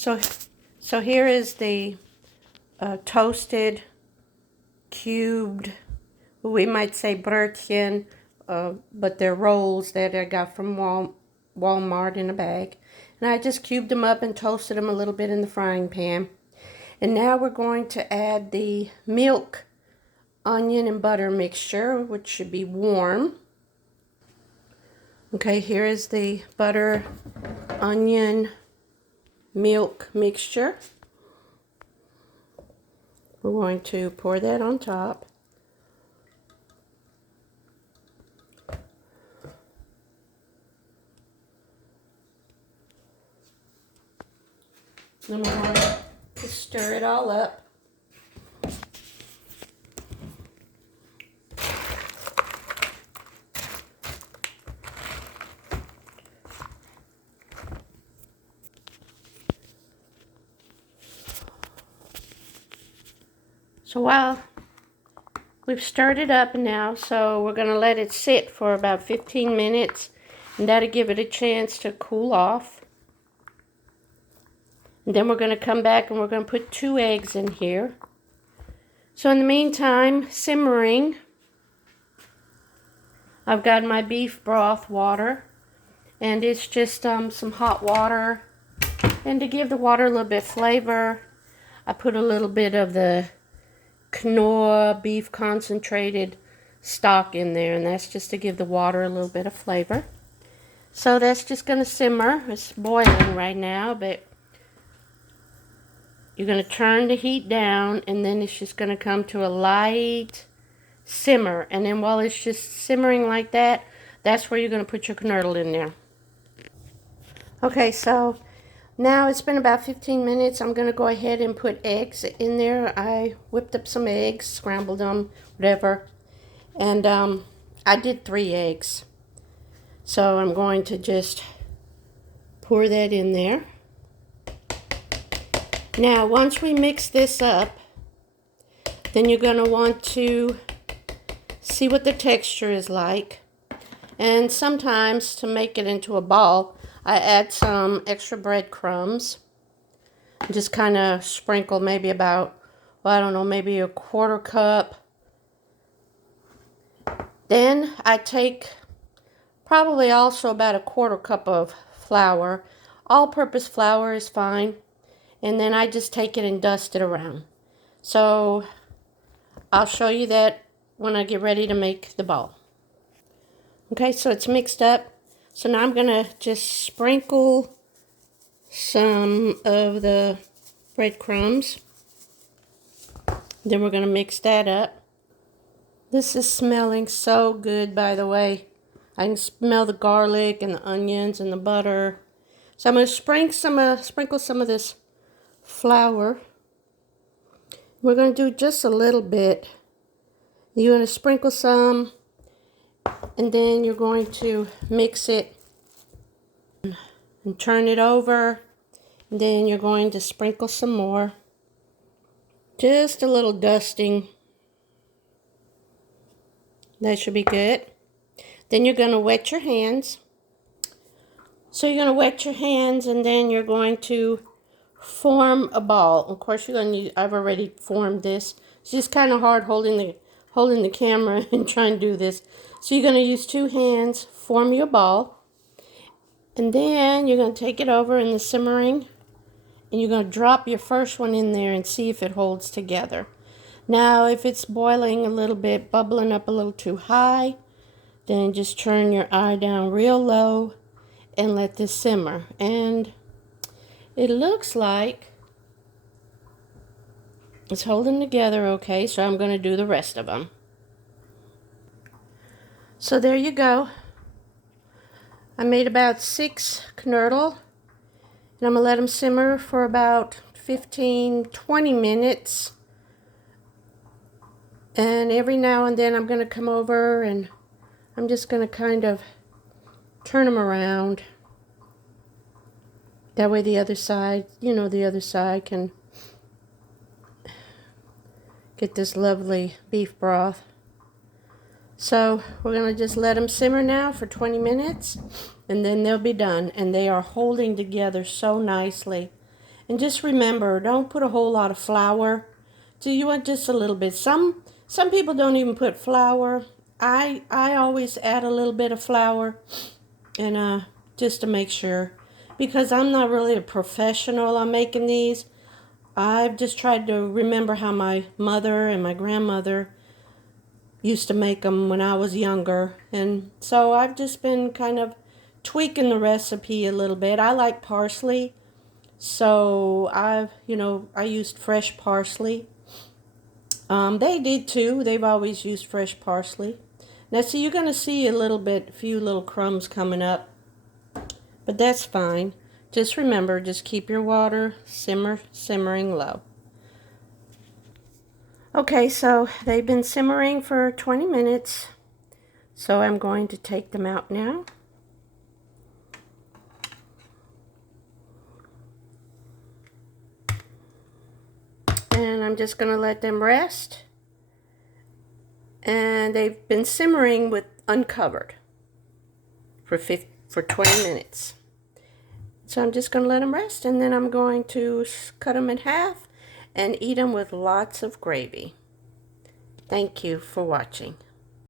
So, so here is the toasted, cubed, we might say brötchen, but they're rolls that I got from Walmart in a bag. And I just cubed them up and toasted them a little bit in the frying pan. And now we're going to add the milk, onion, and butter mixture, which should be warm. Okay, here is the butter, onion, milk mixture. We're going to pour that on top. Then we're going to stir it all up. So while we've stirred it up now, so we're going to let it sit for about 15 minutes, and that'll give it a chance to cool off. And then we're going to come back and we're going to put 2 eggs in here. So in the meantime, simmering, I've got my beef broth water, and it's just some hot water. And to give the water a little bit of flavor, I put a little bit of the knödel beef concentrated stock in there, and that's just to give the water a little bit of flavor. So that's just going to simmer. It's boiling right now, but you're going to turn the heat down, and then it's just going to come to a light simmer. And then while it's just simmering like that, that's where you're going to put your knödel in there. Okay, so now it's been about 15 minutes. I'm going to go ahead and put eggs in there. I whipped up some eggs, scrambled them, whatever. And I did 3 eggs. So I'm going to just pour that in there. Now, once we mix this up, then you're going to want to see what the texture is like. And sometimes, to make it into a ball, I add some extra breadcrumbs. Just kind of sprinkle maybe about, well, I don't know, maybe a 1/4 cup. Then I take probably also about a 1/4 cup of flour. All-purpose flour is fine. And then I just take it and dust it around. So I'll show you that when I get ready to make the ball. Okay, so it's mixed up. So now I'm going to just sprinkle some of the breadcrumbs. Then we're going to mix that up. This is smelling so good, by the way. I can smell the garlic and the onions and the butter. So I'm going to sprinkle some of this flour. We're going to do just a little bit. You're going to sprinkle some, and then you're going to mix it and turn it over. And then you're going to sprinkle some more. Just a little dusting. That should be good. Then you're going to wet your hands. So you're going to wet your hands, and then you're going to form a ball. Of course, you're going to use, I've already formed this. It's just kind of hard holding the camera and trying to do this. So you're going to use 2 hands, form your ball, and then you're going to take it over in the simmering, and you're going to drop your first one in there and see if it holds together. Now, if it's boiling a little bit, bubbling up a little too high, then just turn your eye down real low and let this simmer. And it looks like it's holding together okay, so I'm going to do the rest of them. So there you go. I made about 6 knödel, and I'm going to let them simmer for about 15-20 minutes. And every now and then I'm going to come over and I'm just going to kind of turn them around. That way the other side, the other side can get this lovely beef broth. So we're going to just let them simmer now for 20 minutes, and then they'll be done. And they are holding together so nicely. And just remember, don't put a whole lot of flour. So you want just a little bit. Some people don't even put flour. I always add a little bit of flour, and just to make sure, because I'm not really a professional on making these. I've just tried to remember how my mother and my grandmother used to make them when I was younger, and so I've just been kind of tweaking the recipe a little bit. I like parsley, so I used fresh parsley. They did too. They've always used fresh parsley. Now see, you're going to see a few little crumbs coming up, but that's fine. Just remember, just keep your water simmering low. Okay, so they've been simmering for 20 minutes, so I'm going to take them out now. And I'm just going to let them rest. And they've been simmering with uncovered for 20 minutes. So I'm just going to let them rest, and then I'm going to cut them in half and eat them with lots of gravy. Thank you for watching.